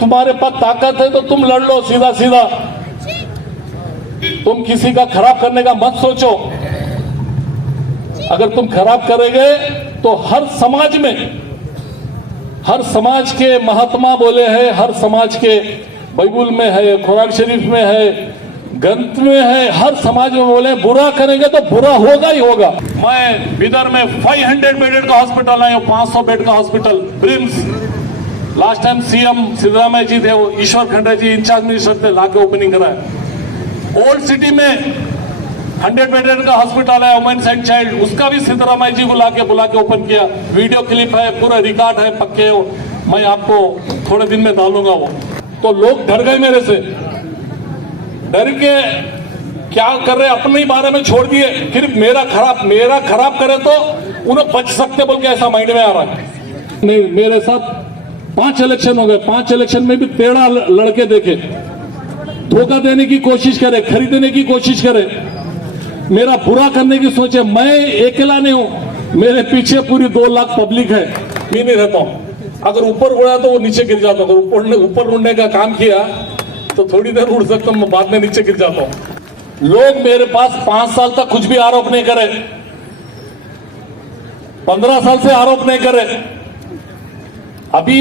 तुम्हारे पास ताकत है तो तुम लड़ लो सीधा सीधा, तुम किसी का खराब करने का मत सोचो। अगर तुम खराब करोगे तो हर समाज के महात्मा बोले हैं, हर समाज के बाइबल में है, कुरान शरीफ में है, ग्रंथ में है, हर समाज में बोले बुरा करेंगे तो बुरा होगा ही होगा। मैं बिदर में 500 बेड का हॉस्पिटल है, 500 बेड का hospital BRIMS. Last time CM Siddaramaiah ji थे, वो ईश्वर खंडरे जी इंचार्ज मिनिस्टर थे, लाके ओपनिंग कराया। ओल्ड सिटी में 100 बेड का हॉस्पिटल है, वुमेन्स एंड चाइल्ड, उसका भी सिद्धरामैया जी को बुला के ओपन किया। वीडियो क्लिप है, पूरा रिकॉर्ड है, पक्के हो, मैं आपको थोड़े दिन में डालूंगा वो। तो लोग डर गए मेरे से, डर के क्या कर रहे, अपने ही बारे में छोड़ दिए, फिर मेरा खराब करे तो उन्हें बच सकते बोल के ऐसा माइंड में आ रहा है। नहीं, मेरे साथ 5 इलेक्शन हो गए, 5 इलेक्शन में भी 13 लड़के देखे, धोखा देने की कोशिश करे, खरीदने की कोशिश करे, मेरा बुरा करने की सोचे। मैं अकेला नहीं हूं, मेरे पीछे पूरी 2 लाख पब्लिक है। मैं नहीं रहता हूं, अगर ऊपर उड़ा तो वो नीचे गिर जाता, ऊपर उड़ने का काम किया तो थोड़ी देर उड़ सकता हूं, बाद में नीचे गिर जाता हूं। लोग मेरे पास 5 साल तक कुछ भी आरोप नहीं करे, 15 साल से आरोप नहीं करे, अभी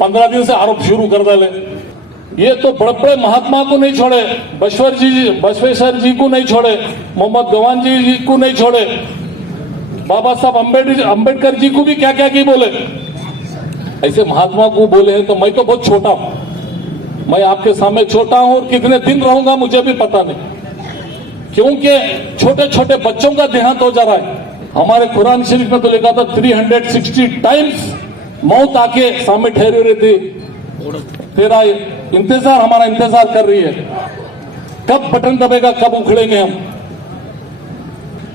15 दिन से आरोप शुरू कर डाले। ये तो बड़े बड़े महात्मा को नहीं छोड़े, बसवेश्वर जी को नहीं छोड़े, मोहम्मद गवान जी को नहीं छोड़े, बाबा साहब अंबेडकर जी को भी क्या क्या की बोले, ऐसे महात्मा को बोले हैं। तो मैं तो बहुत छोटा हूं, मैं आपके सामने छोटा हूं, और कितने दिन रहूंगा मुझे भी पता नहीं, क्योंकि छोटे छोटे बच्चों का देहांत हो जा रहा है। हमारे कुरान शरीफ में तो लिखा था 360 टाइम्स मौत आके सामने ठहरी रहती, तेरा इंतजार, हमारा इंतजार कर रही है, कब बटन दबेगा, कब उखड़ेंगे हम।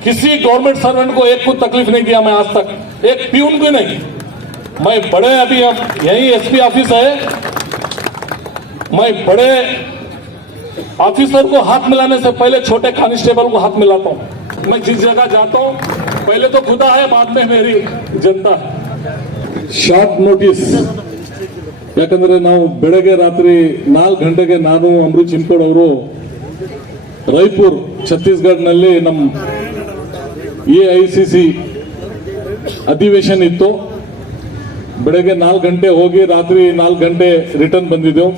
किसी गवर्नमेंट सर्वेंट को एक को तकलीफ नहीं दिया मैं आज तक, एक प्यून भी नहीं। मैं बड़े, अभी हम यही एसपी ऑफिस है, मैं बड़े ऑफिसर को हाथ मिलाने से पहले छोटे कांस्टेबल को हाथ मिलाता हूं। मैं जिस जगह जाता हूं पहले तो खुदा है, बाद में मेरी जनता है। ಶಾರ್ಟ್ ನೋಟಿಸ್, ಯಾಕಂದ್ರೆ ನಾವು ಬೆಳಗ್ಗೆ ರಾತ್ರಿ 4 ಗಂಟೆಗೆ ನಾನು ಅಮೃತ್ ಚಿನ್ಕೋಡ್ ಅವರು ರಾಯ್ಪುರ್ ಛತ್ತೀಸ್ಗಢನಲ್ಲಿ ನಮ್ಮ AICC ಅಧಿವೇಶನ ಇತ್ತು. ಬೆಳಗ್ಗೆ 4 ಗಂಟೆ ಹೋಗಿ ರಾತ್ರಿ 4 ಗಂಟೆ ರಿಟರ್ನ್ ಬಂದಿದ್ದೆವು.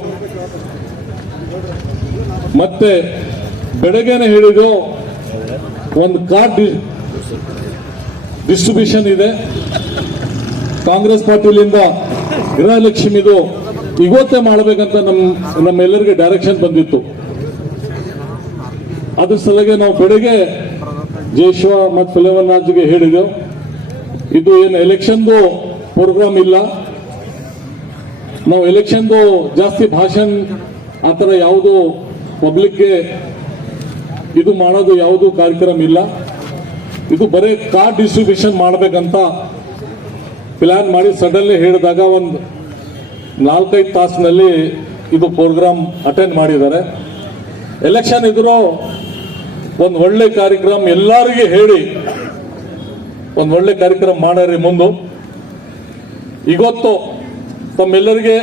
ಮತ್ತೆ ಬೆಳಗ್ಗೆನೆ ಹೇಳಿದ್ರು ಒಂದು ಕಾರ್ಡ್ ಡಿಸ್ಟ್ರಿಬ್ಯೂಷನ್ ಇದೆ, ಕಾಂಗ್ರೆಸ್ ಪಾರ್ಟಿಲಿಂದ ಗೃಹಲಕ್ಷ್ಮಿದು ಇವತ್ತೇ ಮಾಡಬೇಕಂತ ನಮ್ಮೆಲ್ಲರಿಗೆ ಡೈರೆಕ್ಷನ್ ಬಂದಿತ್ತು. ಅದ್ರ ಸಲಗೆ ನಾವು ಬೆಳಗ್ಗೆ ಜಯಶ್ವ ಮತ್ತು ಫಿಲವನ್ನಾಜ್ಗೆ ಹೇಳಿದೆವು, ಇದು ಏನು ಎಲೆಕ್ಷನ್ದು ಪ್ರೋಗ್ರಾಮ್ ಇಲ್ಲ, ನಾವು ಎಲೆಕ್ಷನ್ದು ಜಾಸ್ತಿ ಭಾಷಣ ಆ ಥರ ಯಾವುದು ಪಬ್ಲಿಕ್ಗೆ ಇದು ಮಾಡೋದು ಯಾವುದು ಕಾರ್ಯಕ್ರಮ ಇಲ್ಲ, ಇದು ಬರೀ ಕಾರ್ಡ್ ಡಿಸ್ಟ್ರಿಬ್ಯೂಷನ್ ಮಾಡಬೇಕಂತ ಪ್ಲಾನ್ ಮಾಡಿ ಸಡನ್ಲಿ ಹೇಳಿದಾಗ ಒಂದು 4-5 ತಾಸಿನಲ್ಲಿ ಇದು ಪ್ರೋಗ್ರಾಮ್ ಅಟೆಂಡ್ ಮಾಡಿದ್ದಾರೆ. ಎಲೆಕ್ಷನ್ ಇದ್ರು ಒಂದು ಒಳ್ಳೆ ಕಾರ್ಯಕ್ರಮ ಎಲ್ಲರಿಗೆ ಹೇಳಿ ಒಂದು ಒಳ್ಳೆ ಕಾರ್ಯಕ್ರಮ ಮಾಡ್ರಿ ಮುಂದೆ. ಇವತ್ತು ತಮ್ಮೆಲ್ಲರಿಗೆ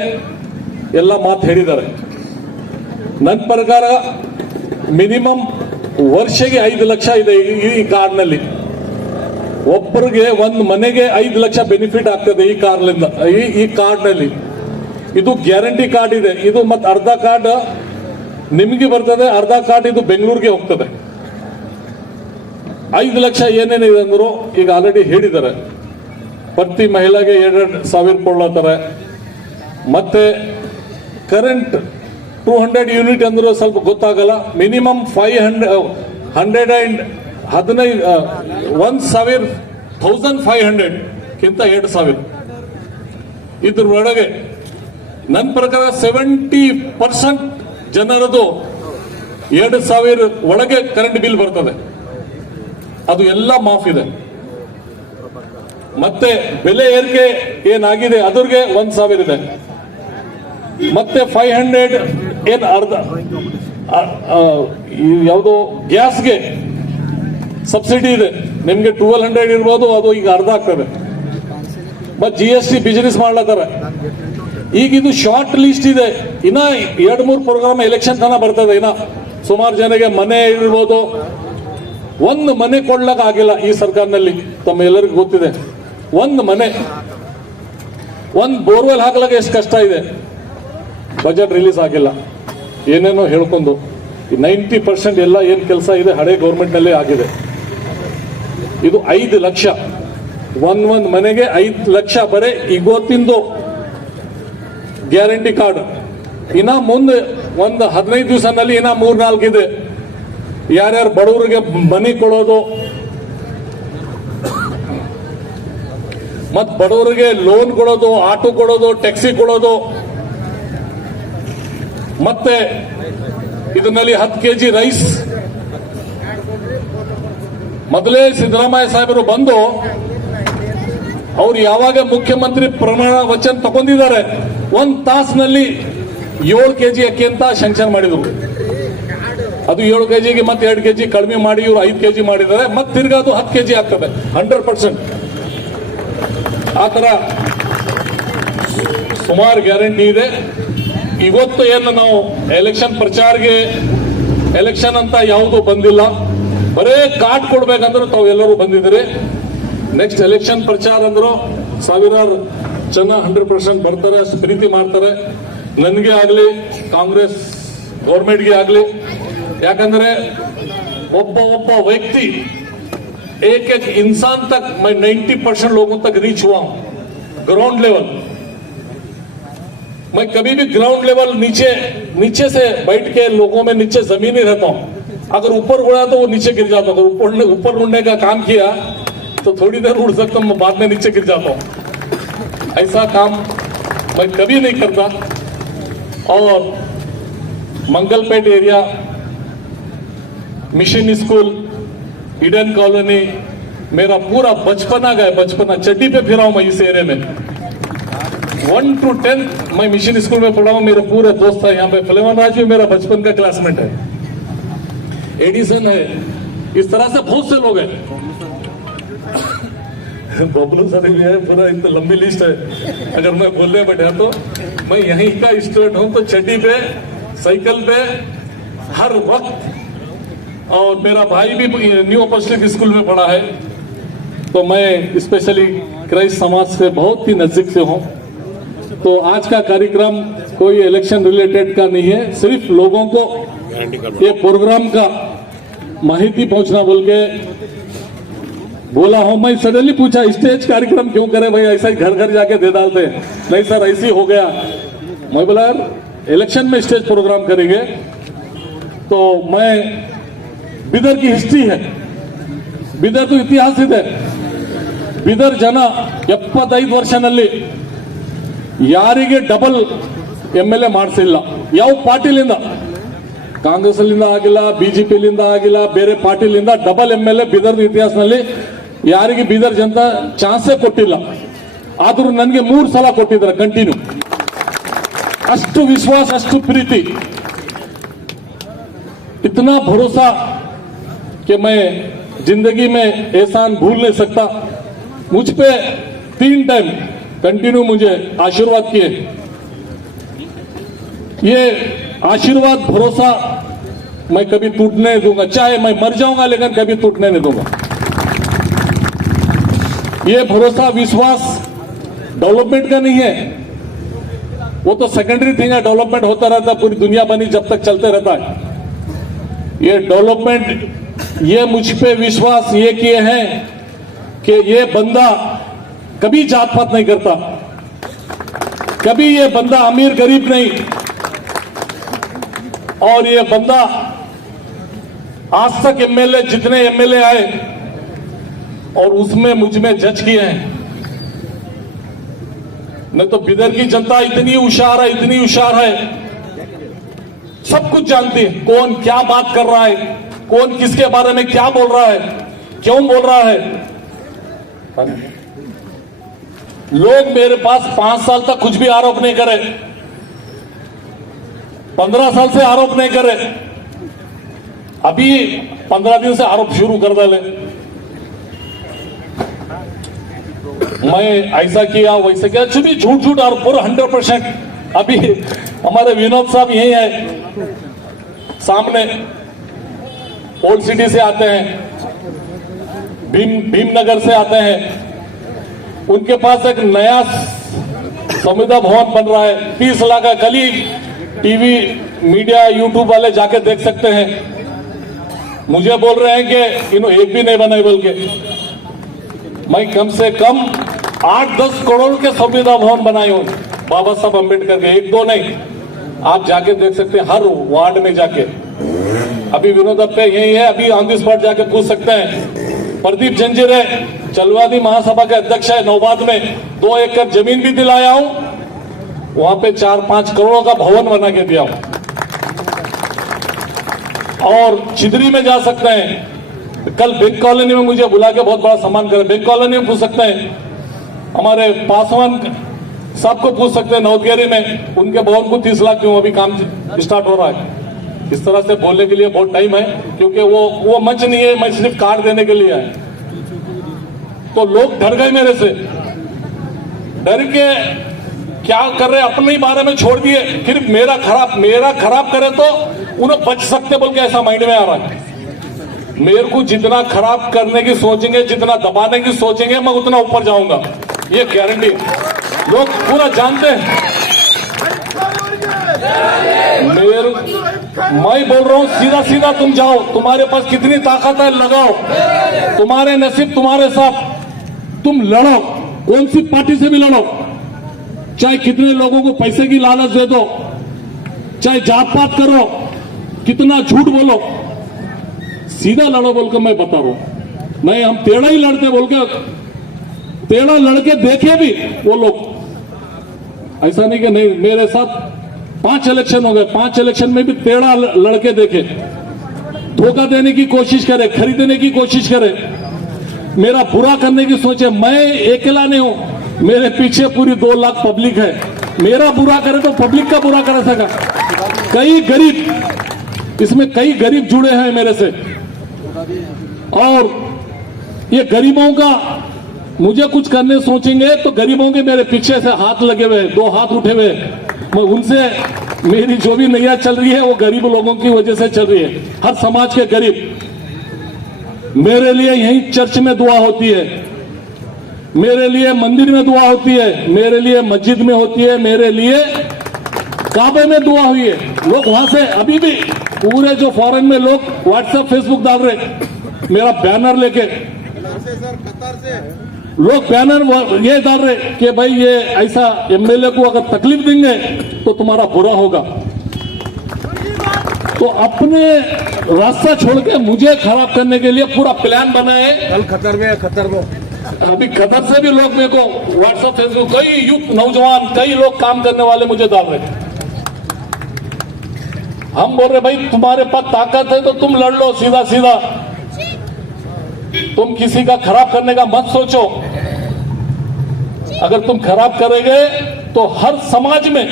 ಎಲ್ಲ ಮಾತು ಹೇಳಿದ್ದಾರೆ. ನನ್ನ ಪ್ರಕಾರ ಮಿನಿಮಮ್ ವರ್ಷಕ್ಕೆ 5 ಲಕ್ಷ ಇದೆ ಈ ಕಾರ್ಡ್ನಲ್ಲಿ. ಒಬ್ಬರಿಗೆ ಒಂದು ಮನೆಗೆ 5 ಲಕ್ಷ ಬೆನಿಫಿಟ್ ಆಗ್ತದೆ ಈ ಕಾರ್ಡ್ನಲ್ಲಿ. ಇದು ಗ್ಯಾರಂಟಿ ಕಾರ್ಡ್ ಇದೆ. ಇದು ಮತ್ತೆ ಅರ್ಧ ಕಾರ್ಡ್ ನಿಮಗೆ ಬರ್ತದೆ, ಅರ್ಧ ಕಾರ್ಡ್ ಇದು ಬೆಂಗಳೂರಿಗೆ ಹೋಗ್ತದೆ. 5 ಲಕ್ಷ ಏನೇನಿದೆ ಅಂದ್ರು ಈಗ ಆಲ್ರೆಡಿ ಹೇಳಿದ್ದಾರೆ. ಪ್ರತಿ ಮಹಿಳೆಗೆ 2,000 ಕೊಡ್ಲತ್ತಾರೆ. ಮತ್ತೆ ಕರೆಂಟ್ 200 ಯೂನಿಟ್ ಅಂದ್ರು ಸ್ವಲ್ಪ ಗೊತ್ತಾಗಲ್ಲ. ಮಿನಿಮಮ್ 1,500 ಕಿಂತ 2,000 ಇದ್ರ ಒಳಗೆ ನನ್ನ ಪ್ರಕಾರ 70% ಜನರದು 2,000 ಒಳಗೆ ಕರೆಂಟ್ ಬಿಲ್ ಬರ್ತದೆ. ಅದು ಎಲ್ಲ ಮಾಫ್ ಇದೆ. ಮತ್ತೆ ಬೆಲೆ ಏರಿಕೆ ಏನಾಗಿದೆ ಅದ್ರಿಗೆ 1,000 ಇದೆ. ಮತ್ತೆ 500 ಏನ್ ಅರ್ಧ ಯಾವುದೋ ಗ್ಯಾಸ್ಗೆ ಸಬ್ಸಿಡಿ ಇದೆ. ನಿಮ್ಗೆ 1,200 ಇರ್ಬೋದು, ಅದು ಈಗ ಅರ್ಧ ಆಗ್ತದೆ. ಮತ್ತೆ GST ಬಿಸಿನೆಸ್ ಮಾಡ್ಲತ್ತಾರೆ. ಈಗ ಇದು ಶಾರ್ಟ್ ಲಿಸ್ಟ್ ಇದೆ. ಇನ್ನ 2-3 ಪ್ರೋಗ್ರಾಮ್ ಎಲೆಕ್ಷನ್ ತನ ಬರ್ತದೆ. ಇನ್ನ ಸುಮಾರು ಜನಗೆ ಮನೆ ಇರ್ಬೋದು, ಒಂದು ಮನೆ ಕೊಡ್ಲಕ್ ಆಗಿಲ್ಲ ಈ ಸರ್ಕಾರದಲ್ಲಿ. ತಮ್ಮೆಲ್ಲರಿಗೂ ಗೊತ್ತಿದೆ, ಒಂದು ಮನೆ, ಒಂದು ಬೋರ್ವೆಲ್ ಹಾಕ್ಲಕ್ಕೆ ಎಷ್ಟು ಕಷ್ಟ ಇದೆ. ಬಜೆಟ್ ರಿಲೀಸ್ ಆಗಿಲ್ಲ, ಏನೇನೋ ಹೇಳ್ಕೊಂಡು 90% ಎಲ್ಲ ಏನು ಕೆಲಸ ಇದೆ ಹಳೆ ಗೌರ್ಮೆಂಟ್ನಲ್ಲೇ ಆಗಿದೆ. ಇದು 5 ಲಕ್ಷ, ಒಂದ್ ಮನೆಗೆ 5 ಲಕ್ಷ ಬರೀ ಇವತ್ತಿಂದು ಗ್ಯಾರಂಟಿ ಕಾರ್ಡ್. ಇನ್ನ ಮುಂದೆ ಒಂದು 15 ದಿವಸನಲ್ಲಿ ಇನ್ನ 3-4 ಇದೆ. ಯಾರ್ಯಾರು ಬಡವರಿಗೆ ಮನೆ ಕೊಡೋದು, ಮತ್ ಬಡವರಿಗೆ ಲೋನ್ ಕೊಡೋದು, ಆಟೋ ಕೊಡೋದು, ಟ್ಯಾಕ್ಸಿ ಕೊಡೋದು, ಮತ್ತೆ ಇದರಲ್ಲಿ 10 kg ರೈಸ್. ಮೊದಲೇ ಸಿದ್ದರಾಮಯ್ಯ ಸಾಹೇಬರು ಬಂದು ಅವ್ರು ಯಾವಾಗ ಮುಖ್ಯಮಂತ್ರಿ ಪ್ರಮಾಣ ವಚನ ತಗೊಂಡಿದ್ದಾರೆ, 1 ತಾಸಿನಲ್ಲಿ 7 kg ಅಕ್ಕಿ ಅಂತ ಶಾಂಕ್ಷನ್ ಮಾಡಿದ್ರು. ಅದು 7 kgಗೆ ಮತ್ತೆ 2 kg ಕಡಿಮೆ ಮಾಡಿ ಇವರು 5 kg ಮಾಡಿದ್ದಾರೆ. ಮತ್ತೆ ತಿರ್ಗಾ ಅದು 10 kg ಆಗ್ತದೆ 100%. ಆ ತರ ಸುಮಾರು ಗ್ಯಾರಂಟಿ ಇದೆ. ಇವತ್ತು ಏನು ನಾವು ಎಲೆಕ್ಷನ್ ಪ್ರಚಾರಕ್ಕೆ ಎಲೆಕ್ಷನ್ ಅಂತ ಯಾವುದು ಬಂದಿಲ್ಲ, ಬರೇ ಕಾರ್ಡ್ ಕೊಡ್ಬೇಕಂದ್ರೆ ತಾವೆಲ್ಲರೂ ಬಂದಿದ್ದೀರಿ. ನೆಕ್ಸ್ಟ್ ಎಲೆಕ್ಷನ್ ಪ್ರಚಾರ ಅಂದ್ರು ಸಾವಿರಾರು ಜನ 100% ಬರ್ತಾರೆ, ಅಷ್ಟು ಪ್ರೀತಿ ಮಾಡ್ತಾರೆ. ನನಗೆ ಆಗಲಿ, ಕಾಂಗ್ರೆಸ್ ಗೌರ್ಮೆಂಟ್ಗೆ ಆಗಲಿ. ಯಾಕಂದ್ರೆ ಒಬ್ಬ ವ್ಯಕ್ತಿ एक इंसान तक मैं 90% लोगों तक रीच हुआ हूं, ग्राउंड लेवल. मैं कभी भी ग्राउंड लेवल नीचे से बैठ के लोगों में नीचे जमीन ही रहता हूं. अगर ऊपर उड़ा तो वो नीचे गिर जाता. अगर ऊपर उड़ने का काम किया तो थोड़ी देर उड़ सकता हूं, बाद में नीचे गिर जाता हूं. ऐसा काम मैं कभी नहीं करता. और Mangalpet area, mission school, Eden colony, मेरा पूरा बचपना गया. बचपना चड्डी पे फिरा हूं मैं इस एरिया में. 1 to 10 मैं मिशन स्कूल में पढ़ा हूं. मेरे पूरे दोस्त है यहाँ पे. फिलेमन राज भी मेरा बचपन का क्लासमेट है, एडिसन है. इस तरह से बहुत से लोग हैं. बबलू सर भी है. पूरा इतना लंबी लिस्ट है. अगर मैं बोलने बैठा तो मैं यहीं का स्टूडेंट हूं. तो चड्डी पे, साइकिल पे हर वक्त. और मेरा भाई भी न्यू अपॉर्चुनिटी स्कूल में पढ़ा है. तो मैं स्पेशली क्राइस्ट समाज से बहुत ही नजदीक से हूं. तो आज का कार्यक्रम कोई इलेक्शन रिलेटेड का नहीं है, सिर्फ लोगों को ये प्रोग्राम का माहिती पहुंचना बोल के बोला हूं. मैं सडनली पूछा स्टेज कार्यक्रम क्यों करे भाई, ऐसा ही घर घर जाके दे डालते हैं. नहीं सर, ऐसी हो गया. मैं बोला यार इलेक्शन में स्टेज प्रोग्राम करेंगे. तो मैं ಬೀದರ್ की हिस्ट्री है, ಬೀದರ್ ಇತಿಹಾಸ ಇದೆ. ಬೀದರ್ ಜನ 75 ವರ್ಷನಲ್ಲಿ ಯಾರಿಗೆ ಡಬಲ್ MLA ಮಾಡಿಸಿಲ್ಲ. ಯಾವ ಪಾರ್ಟಿಲಿಂದ, ಕಾಂಗ್ರೆಸ್ಲಿಂದ ಆಗಿಲ್ಲ, ಬಿಜೆಪಿಲಿಂದ ಆಗಿಲ್ಲ, ಬೇರೆ ಪಾರ್ಟಿಲಿಂದ ಡಬಲ್ MLA ಬೀದರ್ ಇತಿಹಾಸದಲ್ಲಿ ಯಾರಿಗೆ ಬೀದರ್ ಜನತಾ ಚಾನ್ಸೇ ಕೊಟ್ಟಿಲ್ಲ. ಆದ್ರೂ ನನಗೆ 3 ಸಲ ಕೊಟ್ಟಿದ್ದಾರೆ ಕಂಟಿನ್ಯೂ. ಅಷ್ಟು ವಿಶ್ವಾಸ, ಅಷ್ಟು ಪ್ರೀತಿ, इतना भरोसा कि मैं जिंदगी में एहसान भूल नहीं सकता. मुझ पे 3 टाइम कंटिन्यू मुझे आशीर्वाद किए. ये आशीर्वाद, भरोसा मैं कभी टूटने नहीं दूंगा. चाहे मैं मर जाऊंगा लेकिन कभी टूटने नहीं दूंगा. ये भरोसा, विश्वास डेवलपमेंट का नहीं है, वो तो सेकेंडरी थिंग है. डेवलपमेंट होता रहता है, पूरी दुनिया बनी जब तक चलते रहता है. ये डेवलपमेंट, ये मुझ पे विश्वास ये किए हैं कि ये बंदा कभी जात पात नहीं करता, कभी ये बंदा अमीर गरीब नहीं. और ये बंदा आज तक MLA, जितने MLA आए और उसमें मुझ में जज किए हैं. नहीं तो बिदर की जनता इतनी होशियार है, इतनी होशियार है, सब कुछ जानती है. कौन क्या बात कर रहा है, कौन किसके बारे में क्या बोल रहा है, क्यों बोल रहा है. लोग मेरे पास 5 साल तक कुछ भी आरोप नहीं करे, 15 साल से आरोप नहीं करे. अभी 15 दिन से आरोप शुरू कर डाले. मैं ऐसा किया वैसा किया, कुछ भी झूठ झूठ और पूरा 100%। अभी हमारे विनोद साहब यही है सामने, ओल्ड सिटी से आते हैं, भीमनगर से आते हैं। उनके पास एक नया संविदा भवन बन रहा है, 30 लाख का। कल ही टीवी मीडिया यूट्यूब वाले जाके देख सकते हैं। मुझे बोल रहे हैं कि इन्होंने एक भी नहीं बनाई, बोल के मैं कम से कम 8-10 करोड़ के संविदा भवन बनाए हूं बाबा साहब अम्बेडकर के, एक दो नहीं। आप जाके देख सकते हैं हर वार्ड में जाके। अभी विनोद अप्पे यही है, अभी ऑन दी स्पॉट जाके पूछ सकते हैं। प्रदीप जंजीरे चलवादी महासभा के अध्यक्ष है, नौबाद में 2 एकड़ जमीन भी दिलाया हूं, वहां पे 4-5 करोड़ का भवन बना के दिया हूं। और चिदरी में जा सकते हैं, कल बैंक कॉलोनी में मुझे बुला के बहुत बड़ा सम्मान करे, बैंक कॉलोनी में पूछ सकते हैं। हमारे पासवान साहब को पूछ सकते हैं, नौतगेरी में उनके भवन को 30 लाख क्यों, अभी काम स्टार्ट हो रहा है। इस तरह से बोलने के लिए बहुत टाइम है, क्योंकि वो मंच नहीं है, मैं सिर्फ कार्ड देने के लिए है। तो लोग डर गए मेरे से, डर के क्या कर रहे, अपने ही बारे में छोड़ दिए, फिर मेरा खराब करे तो उन्हें बच सकते बोल के ऐसा माइंड में आ रहा है। मेरे को जितना खराब करने की सोचेंगे, जितना दबाने की सोचेंगे, मैं उतना ऊपर जाऊंगा, ये गारंटी लोग पूरा जानते हैं। मैं बोल रहा हूं सीधा सीधा तुम जाओ, तुम्हारे पास कितनी ताकत है लगाओ, तुम्हारे नसीब तुम्हारे साथ, तुम लड़ो, कौन सी पार्टी से भी लड़ो, चाहे कितने लोगों को पैसे की लालच दे दो, चाहे जात पात करो, कितना झूठ बोलो, सीधा लड़ो बोल के मैं बता रहा हूं। नहीं हम टेढ़ा ही लड़ते बोल के, टेढ़ा लड़के देखे भी वो लोग, ऐसा नहीं कि नहीं। मेरे साथ 5 इलेक्शन हो गए, 5 इलेक्शन में भी टेढ़ा लड़के देखे, धोखा देने की कोशिश करे, खरीदने की कोशिश करे, मेरा बुरा करने की सोचे। मैं अकेला नहीं हूं, मेरे पीछे पूरी 2 लाख पब्लिक है। मेरा बुरा करे तो पब्लिक का बुरा कर सका। कई गरीब, इसमें कई गरीब जुड़े हैं मेरे से, और ये गरीबों का मुझे कुछ करने सोचेंगे तो गरीबों के मेरे पीछे से हाथ लगे हुए, 2 हाथ उठे हुए। मैं उनसे, मेरी जो भी नैया चल रही है वो गरीब लोगों की वजह से चल रही है, हर समाज के गरीब। मेरे लिए यही चर्च में दुआ होती है, मेरे लिए मंदिर में दुआ होती है, मेरे लिए मस्जिद में होती है, मेरे लिए काबे में दुआ हुई है। लोग वहां से अभी भी पूरे जो फॉरेन में लोग व्हाट्सएप फेसबुक डाल रहे, मेरा बैनर लेके लोग बैनर ये डाल रहे कि भाई ये ऐसा एमएलए को अगर तकलीफ देंगे तो तुम्हारा बुरा होगा। तो अपने रास्ता छोड़ के मुझे खराब करने के लिए पूरा प्लान बना है। कल खतर में अभी कतर से भी लोग मेरे को व्हाट्सएप फेसबुक, कई युक्त नौजवान, कई लोग काम करने वाले मुझे डाल रहे। हम बोल रहे भाई तुम्हारे पास ताकत है तो तुम लड़ लो सीधा सीधा, तुम किसी का खराब करने का मत सोचो। अगर तुम खराब करोगे तो हर समाज में,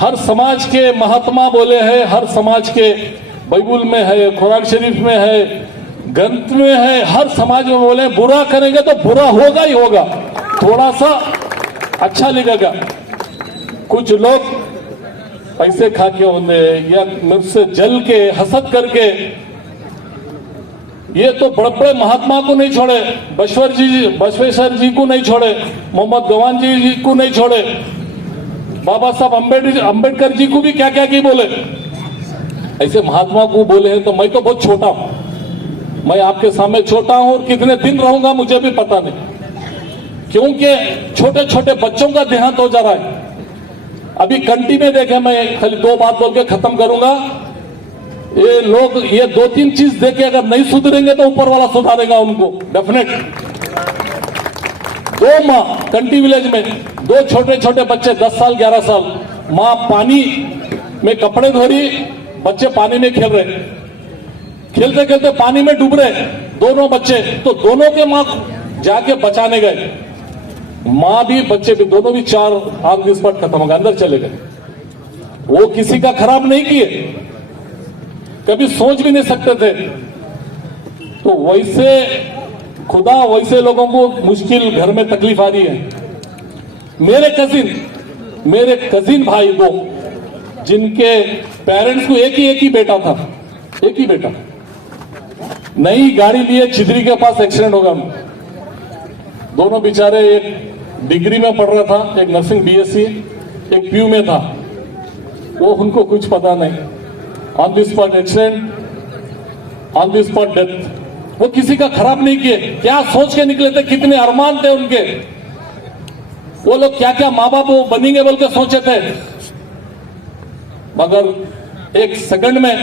हर समाज के महात्मा बोले हैं, हर समाज के बाइबल में है, कुरान शरीफ में है, ग्रंथ में है, हर समाज में बोले बुरा करेंगे तो बुरा होगा ही होगा, थोड़ा सा अच्छा लगेगा। कुछ लोग पैसे खा के होंगे या मुझसे जल के हसद करके, ये तो बड़े बड़े महात्मा को नहीं छोड़े, बसवेश्वर जी को नहीं छोड़े, मोहम्मद गवान जी को नहीं छोड़े, बाबा साहब अम्बेडकर जी को भी क्या क्या की बोले, ऐसे महात्मा को बोले हैं। तो मैं तो बहुत छोटा हूं, मैं आपके सामने छोटा हूं, और कितने दिन रहूंगा मुझे भी पता नहीं, क्योंकि छोटे छोटे बच्चों का देहांत हो जा रहा है। अभी कंटी में देखे, मैं खाली 2 बात बोल के खत्म करूंगा। ये लोग ये 2-3 चीज देखे अगर नहीं सुधरेंगे तो ऊपर वाला सुधारेगा उनको डेफिनेट। 2 माँ कंटी विलेज में 2 छोटे छोटे बच्चे 10 साल 11 साल, माँ पानी में कपड़े धो रही, बच्चे पानी में खेल रहे, खेलते खेलते पानी में डूब रहे दोनों बच्चे। तो दोनों के माँ जाके बचाने गए, माँ भी बच्चे भी, दोनों भी 4 ऑन द स्पॉट खत्म हो गए, अंदर चले गए। वो किसी का खराब नहीं किए, कभी सोच भी नहीं सकते थे। तो वैसे खुदा वैसे लोगों को मुश्किल घर में तकलीफ आ रही है। मेरे कजिन भाई दो, जिनके पेरेंट्स को एक ही बेटा था, एक ही बेटा, नई गाड़ी लिए चिदरी के पास एक्सीडेंट होगा। दोनों बेचारे, एक डिग्री में पढ़ रहा था, एक नर्सिंग बीएससी, एक पीयू में था। वो उनको कुछ पता नहीं, on the spot accident, on the spot death. वो किसी का खराब नहीं किए, क्या सोच के निकले थे, कितने अरमान थे उनके, वो लोग क्या क्या माँ बाप बनेंगे बोल के सोचे थे, मगर एक सेकंड में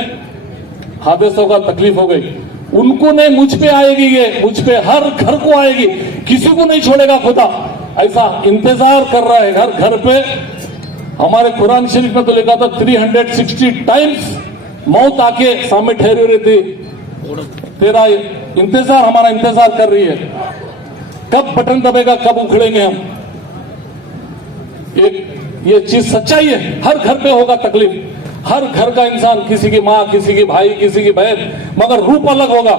हादसों का तकलीफ हो गई। उनको नहीं, मुझ पे आएगी, ये मुझ पे, हर घर को आएगी, किसी को नहीं छोड़ेगा खुदा। ऐसा इंतजार कर रहा है हर घर पे। हमारे कुरान शरीफ में तो लिखा था 360 टाइम्स मौत आके सामने ठहरी रहती, तेरा इंतजार, हमारा इंतजार कर रही है, कब बटन दबेगा, कब उखड़ेंगे हम। ये चीज सच्चाई है, हर घर पे होगा तकलीफ, हर घर का इंसान, किसी की माँ, किसी की भाई, किसी की बहन, मगर रूप अलग होगा।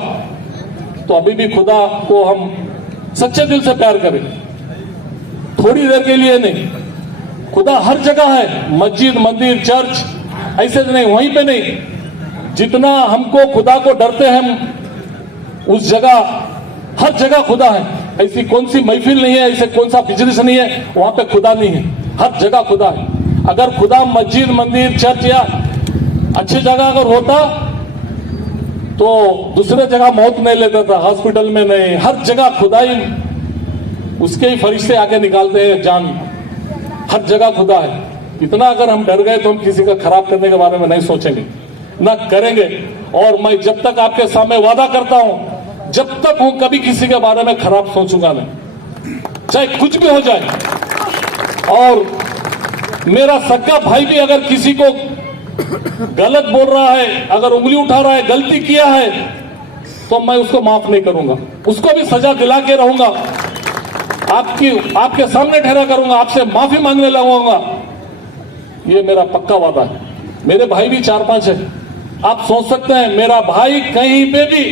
तो अभी भी खुदा को हम सच्चे दिल से प्यार करें, थोड़ी देर के लिए नहीं। खुदा हर जगह है, मस्जिद, मंदिर, चर्च, ऐसे नहीं, वहीं पे नहीं। जितना हमको खुदा को डरते हैं हम, उस जगह, हर जगह खुदा है। ऐसी कौन सी महफिल नहीं है, ऐसे कौन सा बिजनेस नहीं है वहां पे खुदा नहीं है, हर जगह खुदा है। अगर खुदा मस्जिद, मंदिर, चर्च या अच्छी जगह अगर होता तो दूसरे जगह मौत नहीं लेता था, हॉस्पिटल में नहीं, हर जगह खुदा ही, उसके ही फरिश्ते आके निकालते हैं जान, हर जगह खुदा है। इतना अगर हम डर गए तो हम किसी का खराब करने के बारे में नहीं सोचेंगे, ना करेंगे। और मैं जब तक आपके सामने वादा करता हूं, जब तक हूं कभी किसी के बारे में खराब सोचूंगा नहीं, चाहे कुछ भी हो जाए। और मेरा सगा भाई भी अगर किसी को गलत बोल रहा है, अगर उंगली उठा रहा है, गलती किया है, तो मैं उसको माफ नहीं करूंगा, उसको भी सजा दिला के रहूंगा, आपके सामने ठहरा करूंगा, आपसे माफी मांगने लगूंगा। ये मेरा पक्का वादा है। मेरे भाई भी 4-5 है। आप सोच सकते हैं, मेरा भाई कहीं पे भी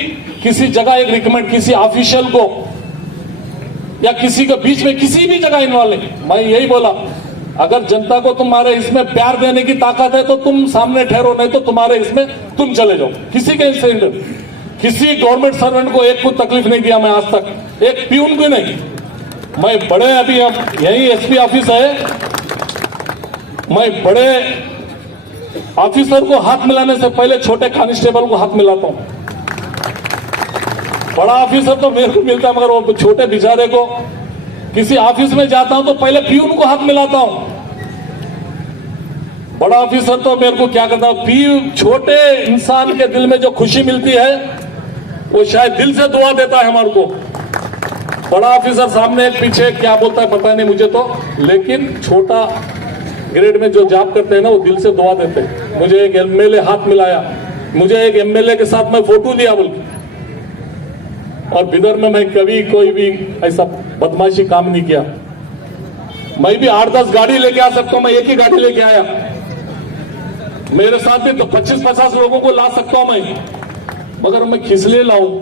किसी जगह एक रिकमेंड, किसी ऑफिशियल को या किसी के बीच में किसी भी जगह इन्वॉल्व नहीं। मैं यही बोला, अगर जनता को तुम्हारे इसमें प्यार देने की ताकत है तो तुम सामने ठहरो, नहीं तो तुम्हारे इसमें तुम चले जाओ। किसी के इंसिडेंट, किसी गवर्नमेंट सर्वेंट को एक को तकलीफ नहीं दिया मैं आज तक, एक प्यून को नहीं। मैं बड़े, अभी अब यही एसपी ऑफिस है, मैं बड़े ऑफिसर को हाथ मिलाने से पहले छोटे कांस्टेबल को हाथ मिलाता हूं। बड़ा ऑफिसर तो मेरे को मिलता है, मगर वो छोटे बेचारे को, किसी ऑफिस में जाता हूं तो पहले प्यून को हाथ मिलाता हूं। बड़ा ऑफिसर तो मेरे को क्या करता हूं, प्यून, छोटे इंसान के दिल में जो खुशी मिलती है वो शायद दिल से दुआ देता है हमारे को। बड़ा ऑफिसर सामने एक पीछे क्या बोलता है पता नहीं मुझे तो, लेकिन छोटा ग्रेड में जो जॉब करते हैं ना, वो दिल से दुआ देते हैं। मुझे एक एमएलए हाथ मिलाया, मुझे एक एमएलए के साथ मैं फोटो लिया बोल के। और बिदर में मैं कभी कोई भी ऐसा बदमाशी काम नहीं किया। मैं भी 8-10 गाड़ी लेके आ सकता हूं, मैं एक ही गाड़ी लेके आया। मेरे साथ भी तो 25-50 लोगों को ला सकता हूं मैं, मगर मैं किस लिए लाऊं?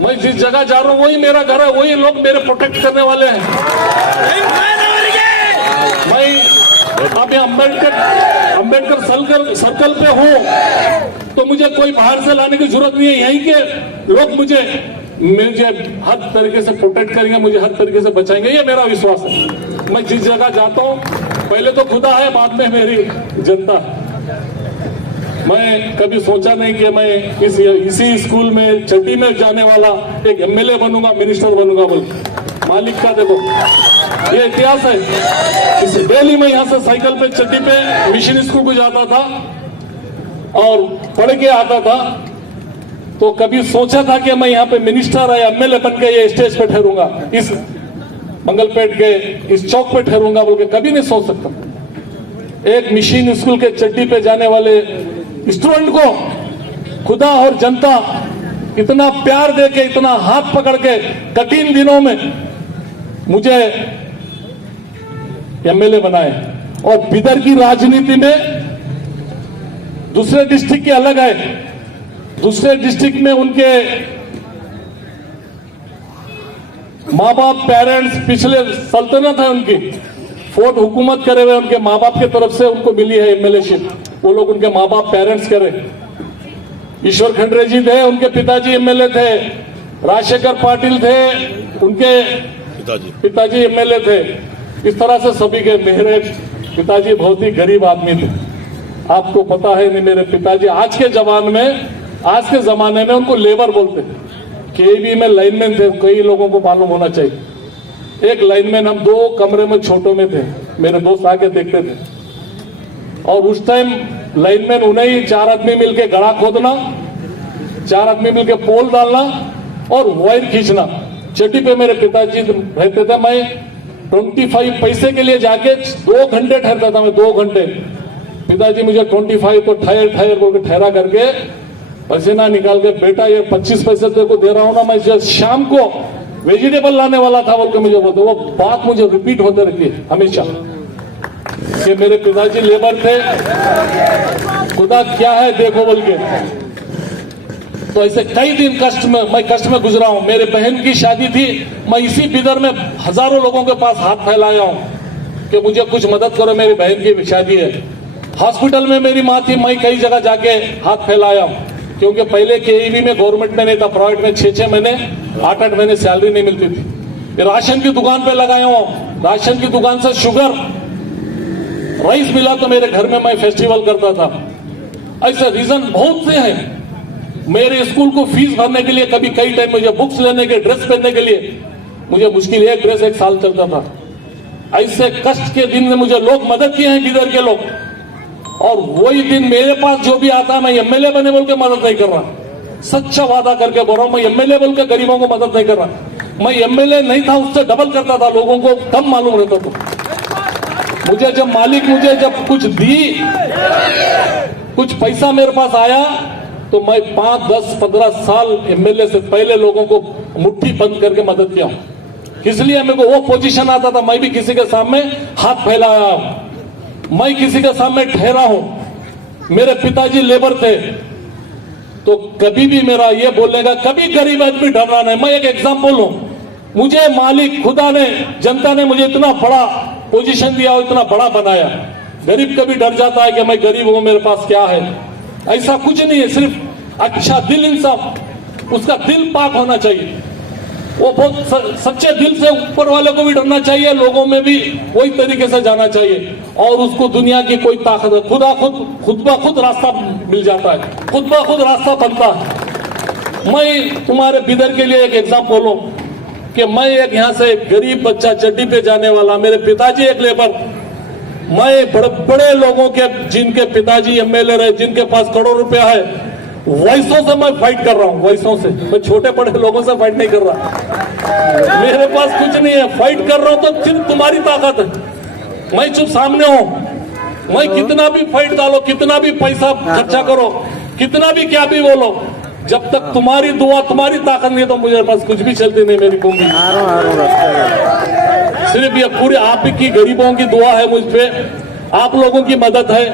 मैं जिस जगह जा रहा हूं वही मेरा घर है, वही लोग मेरे प्रोटेक्ट करने वाले हैं। मैं अभी अंबेडकर सर्कल पे हूं तो मुझे कोई बाहर से लाने की जरूरत नहीं है। यहीं के लोग मुझे हर तरीके से प्रोटेक्ट करेंगे, मुझे हर तरीके से बचाएंगे, ये मेरा विश्वास है। मैं जिस जगह जाता हूं पहले तो खुदा है, बाद में मेरी जनता है। मैं कभी सोचा नहीं कि मैं इसी स्कूल में चड्डी में जाने वाला एक एमएलए बनूंगा, मिनिस्टर बनूंगा बोल। मालिक का देखो ये इतिहास है। इस डेली में यहां से साइकिल पे चड्डी पे मिशन स्कूल को जाता था और पढ़ के आता था। तो कभी सोचा था कि मैं यहाँ पे मिनिस्टर या एमएलए बन के ये स्टेज पे ठहरूंगा, इस मंगलपेट के इस चौक पे ठहरूंगा बोल के कभी नहीं सोच सकता। एक मिशन स्कूल के चड्डी पे जाने वाले स्टूडेंट को खुदा और जनता इतना प्यार दे के, इतना हाथ पकड़ के कठिन दिनों में मुझे एमएलए बनाए। और बिदर की राजनीति में दूसरे डिस्ट्रिक्ट के अलग है। दूसरे डिस्ट्रिक्ट में उनके माँ बाप पेरेंट्स पिछले सल्तनत है उनकी, फोर्ट हुकूमत करे हुए उनके माँ बाप की तरफ से उनको मिली है एमएलएशिप, वो लोग उनके माँ बाप पेरेंट्स करे। ईश्वर खंडरे जी थे, उनके पिताजी एमएलए थे, राजशेखर पाटिल थे, उनके पिताजी एमएलए थे। इस तरह से सभी के, मेरे पिताजी बहुत ही गरीब आदमी थे, आपको पता है नहीं। मेरे पिताजी आज के जमाने में उनको लेबर बोलते, केवी में लाइनमैन थे, कई लोगों को मालूम होना चाहिए। एक लाइनमैन, हम 2 कमरे में छोटों में थे, मेरे दोस्त आके देखते थे। और उस टाइम लाइनमैन उन्हें ही 4 आदमी मिलके गड़ा खोदना, 4 आदमी मिलके पोल डालना और वायर खींचना। चड्डी पे मेरे पिताजी रहते थे। मैं 25 पैसे के लिए जाके 2 घंटे ठहरता था, मैं 2 घंटे। पिताजी मुझे 25 तो ठहर बोल के ठहरा करके पसीना निकाल के, बेटा ये 25 पैसे तेरे को दे रहा हूं ना, मैं शाम को वेजिटेबल लाने वाला था बोल के मुझे बोलते। वो बात मुझे रिपीट होते रहती है हमेशा कि मेरे पिताजी लेबर थे, खुदा क्या है देखो बोल के। तो ऐसे कई दिन मैं कष्ट में गुजरा हूं। मेरे बहन की शादी थी, मैं इसी बिदर में हजारों लोगों के पास हाथ फैलाया हूं कि मुझे कुछ मदद करो, मेरी बहन की शादी है। हॉस्पिटल में मेरी माँ थी, मैं कई जगह जाके हाथ फैलाया हूं, क्योंकि पहले केईबी में गवर्नमेंट में नहीं था, प्राइवेट में 6-6 महीने 8-8 महीने सैलरी नहीं मिलती थी। राशन की दुकान पे लगाया हूं, राशन की दुकान से शुगर राइस मिला तो मेरे घर में मैं फेस्टिवल करता था। ऐसे रीजन बहुत से हैं। मेरे स्कूल को फीस भरने के लिए कभी कई टाइम, मुझे बुक्स लेने के, ड्रेस पहनने के लिए मुझे मुश्किल एक ड्रेस 1 साल चलता था। ऐसे कष्ट के दिन में मुझे लोग मदद किए हैं, बिदर के लोग। और वही दिन मेरे पास जो भी आता है, मैं एमएलए बने बोल के मदद नहीं कर रहा, सच्चा वादा करके बोल रहा हूं, मैं एमएलए बोल के गरीबों को मदद नहीं कर रहा। मैं एमएलए नहीं था, उससे डबल करता था, लोगों को कम मालूम रहता था। मुझे जब मालिक मुझे जब कुछ दी, कुछ पैसा मेरे पास आया, तो मैं 5, 10, 15 साल एमएलए से पहले लोगों को मुट्ठी बंद करके मदद किया। इसलिए मेरे को वो पोजीशन आता था, मैं भी किसी के सामने हाथ फैलाया, मैं किसी के सामने ठहरा हूं। मेरे पिताजी लेबर थे, तो कभी भी मेरा ये बोलने का, कभी गरीब आदमी डरना नहीं। मैं एक एग्जाम्पल हूं, मुझे मालिक खुदा ने, जनता ने मुझे इतना बड़ा पोजीशन दिया और इतना बड़ा बनाया। गरीब कभी डर जाता है कि मैं गरीब हूं, मेरे पास क्या है, ऐसा कुछ नहीं है। सिर्फ अच्छा दिल, इंसान, उसका दिल पाक होना चाहिए। वो बहुत सच्चे दिल से ऊपर वाले को भी डरना चाहिए, लोगों में भी वही तरीके से जाना चाहिए। और उसको दुनिया की कोई ताकत, खुद ब खुद रास्ता मिल जाता है, खुद ब खुद रास्ता बनता है। मैं तुम्हारे बिदर के लिए एक एग्जाम्पल हूं कि मैं एक यहाँ से गरीब बच्चा, चड्डी पे जाने वाला, मेरे पिताजी एक लेबर, मैं बड़े बड़े लोगों के, जिनके पिताजी एमएलए रहे, जिनके पास करोड़ रुपया है, वैसों से मैं फाइट कर रहा हूं, वैसों से। मैं छोटे बड़े लोगों से फाइट नहीं कर रहा, मेरे पास कुछ नहीं है, फाइट कर रहा हूं तो सिर्फ तुम्हारी ताकत है। मैं चुप सामने हूं, मैं कितना भी फाइट डालो, कितना भी पैसा खर्चा करो, कितना भी क्या भी बोलो, जब तक तुम्हारी दुआ, तुम्हारी ताकत नहीं तो मुझे पास कुछ भी चलती नहीं। मेरी कुंभी सिर्फ ये पूरे आप की गरीबों की दुआ है मुझ पे, आप लोगों की मदद है।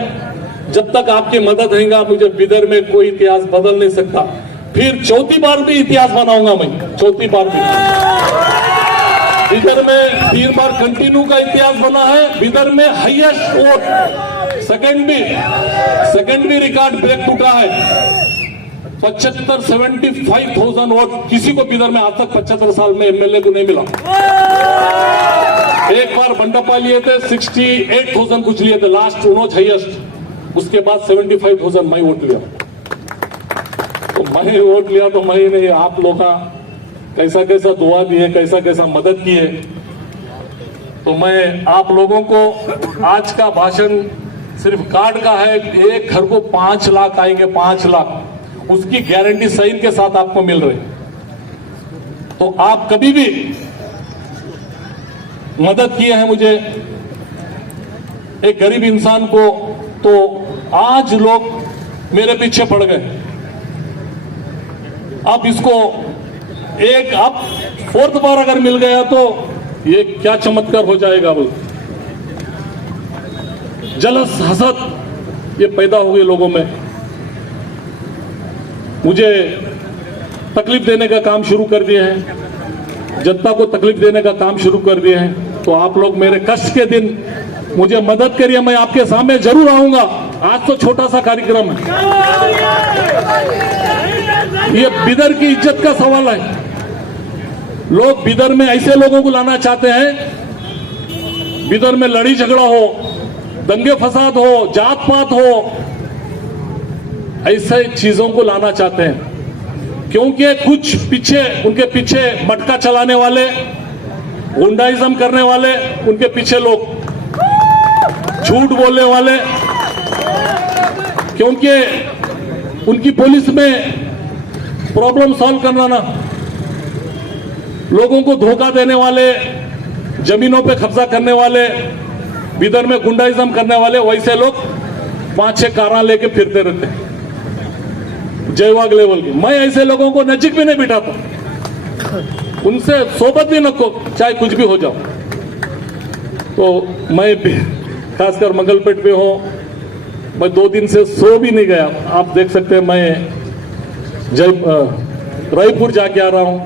जब तक आपकी मदद रहेगा, मुझे बिदर में कोई इतिहास बदल नहीं सकता। फिर 4थी बार भी इतिहास बनाऊंगा मैं, 4थी बार भी। बिदर में 3 बार कंटिन्यू का इतिहास बना है। बिदर में हाईएस्ट वोट, सेकंड भी रिकॉर्ड ब्रेक टूटा है। 75,000 वोट किसी को बिदर में आज तक 75 साल में एमएलए को नहीं मिला। एक बार बंडप्पा लिए थे, 68,000 कुछ लिए थे, लास्ट उन्होंने हाईएस्ट। उसके बाद 75,000 मैं वोट लिया। तो मैं वोट लिया तो मैं नहीं, आप लोग कैसा कैसा दुआ दिए, कैसा कैसा मदद किए। तो मैं आप लोगों को आज का भाषण सिर्फ कार्ड का है। एक घर को 5 लाख आएंगे, 5 लाख, उसकी गारंटी साइन के साथ आपको मिल रही। तो आप कभी भी मदद किए हैं मुझे, एक गरीब इंसान को, तो आज लोग मेरे पीछे पड़ गए। अब इसको एक, अब 4th बार अगर मिल गया तो ये क्या चमत्कार हो जाएगा। बोल जलस, हसद ये पैदा हो गई लोगों में, मुझे तकलीफ देने का काम शुरू कर दिए हैं। जनता को तकलीफ देने का काम शुरू कर दिए हैं। तो आप लोग मेरे कष्ट के दिन मुझे मदद करिए, मैं आपके सामने जरूर आऊंगा। आज तो छोटा सा कार्यक्रम है, ये बिदर की इज्जत का सवाल है। लोग बिदर में ऐसे लोगों को लाना चाहते हैं, बिदर में लड़ी झगड़ा हो, दंगे फसाद हो, जात पात हो, ऐसे चीजों को लाना चाहते हैं। क्योंकि कुछ पीछे, उनके पीछे मटका चलाने वाले, गुंडाइज्म करने वाले, उनके पीछे लोग झूठ बोलने वाले, क्योंकि उनकी पुलिस में प्रॉब्लम सॉल्व करना ना, लोगों को धोखा देने वाले, जमीनों पे कब्जा करने वाले, बिदर में गुंडाइज्म करने वाले, वैसे लोग 5-6 कारा लेके फिरते रहते हैं जयवाग लेवल की। मैं ऐसे लोगों को नजीक भी नहीं बिठाता, उनसे सोबत भी न को, चाहे कुछ भी हो जाओ। तो मैं खासकर मंगलपेट पे हूं, मैं 2 दिन से सो भी नहीं गया। आप देख सकते हैं मैं रायपुर जाके आ रहा हूं।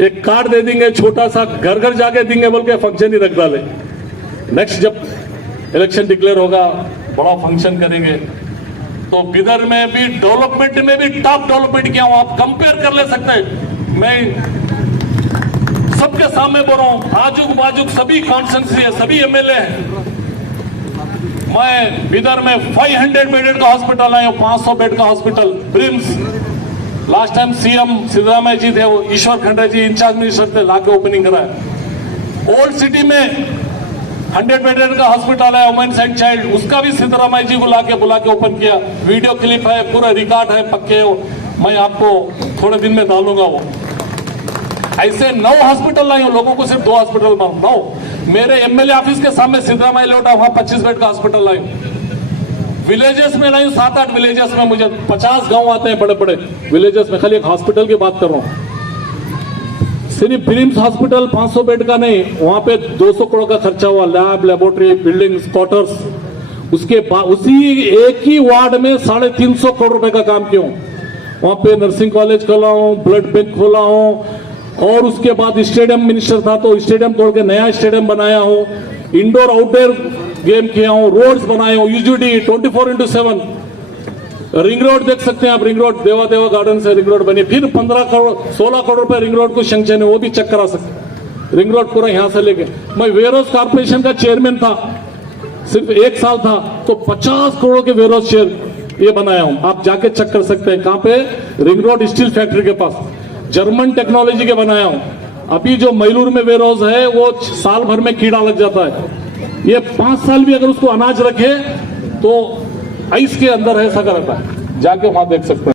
एक कार्ड दे देंगे, छोटा सा घर घर जाके देंगे बोल के फंक्शन ही रख डाले। नेक्स्ट जब इलेक्शन डिक्लेयर होगा बड़ा फंक्शन करेंगे। तो बिदर में भी डेवलपमेंट में भी टॉप डेवलपमेंट किया हूं, आप कंपेयर कर ले सकते हैं। मैं सबके सामने बोल रहा हूं, आजुक बाजुक सभी कॉन्स्टिट्यूंसी है, सभी एमएलए हैं। मैं बिदर में 500 बेडेड का हॉस्पिटल आया हूं, 500 बेड का hospital BRIMS. Last time CM Siddaramaiah ji थे, वो ईश्वर खंडरे जी इंचार्ज मिनिस्टर थे, लाके ओपनिंग कराया। ओल्ड सिटी में 100 बेडेड का हॉस्पिटल है, वुमेन्स एंड चाइल्ड, उसका भी सिद्धरामैया जी को बुला के ओपन किया। वीडियो क्लिप है, पूरा रिकॉर्ड है, पक्के हो, मैं आपको थोड़े दिन में डालूंगा वो। ऐसे 9 हॉस्पिटल लाई हूं, लोगों को सिर्फ 2 हॉस्पिटल मालूम। 9 मेरे एमएलए ऑफिस के सामने सिद्धरामैया लेआउट है, वहां 25 बेड का हॉस्पिटल लाई हूं। विलेजेस में लाई हूं, 7-8 विलेजेस में, मुझे 50 गांव आते हैं बड़े बड़े विलेजेस में। खाली एक हॉस्पिटल की बात कर रहा हूं, सिर्फ ब्रिम्स हॉस्पिटल 500 बेड का नहीं, वहां पे 200 करोड़ का खर्चा हुआ, लैब, लेबोरेटरी, बिल्डिंग्स, क्वार्टर्स। उसके बाद उसी एक ही वार्ड में 350 करोड़ रुपए का काम किया हूं। वहां पे नर्सिंग कॉलेज खोला हूं, ब्लड बैंक खोला हूं, और उसके बाद स्टेडियम मिनिस्टर था तो स्टेडियम तोड़ के नया स्टेडियम बनाया हूं, इंडोर आउटडोर गेम किया हूं, रोड्स बनाए हूं, यूजीडी 24/7। रिंग रोड देख सकते हैं आप, रिंग रोड देवा गार्डन से रिंग रोड बनी, फिर 16 करोड़ रुपए रिंग रोड को सैंक्शन है, वो भी चेक करा सकते। रिंग रोड पूरा यहां से लेके, मैं वेयरहाउस कॉर्पोरेशन का चेयरमैन था, सिर्फ 1 साल था, तो 50 करोड़ के वेयरहाउस शेयर ये बनाया हूं। आप जाके चेक कर सकते हैं, कहां पे? रिंग रोड स्टील फैक्ट्री के पास, जर्मन टेक्नोलॉजी के बनाया हूं। अभी जो मैलूर में वेयरहाउस है वो साल भर में कीड़ा लग जाता है, ये 5 साल भी अगर उसको अनाज रखे तो आइस के अंदर ऐसा रहता है, जाके वहां देख सकते हैं।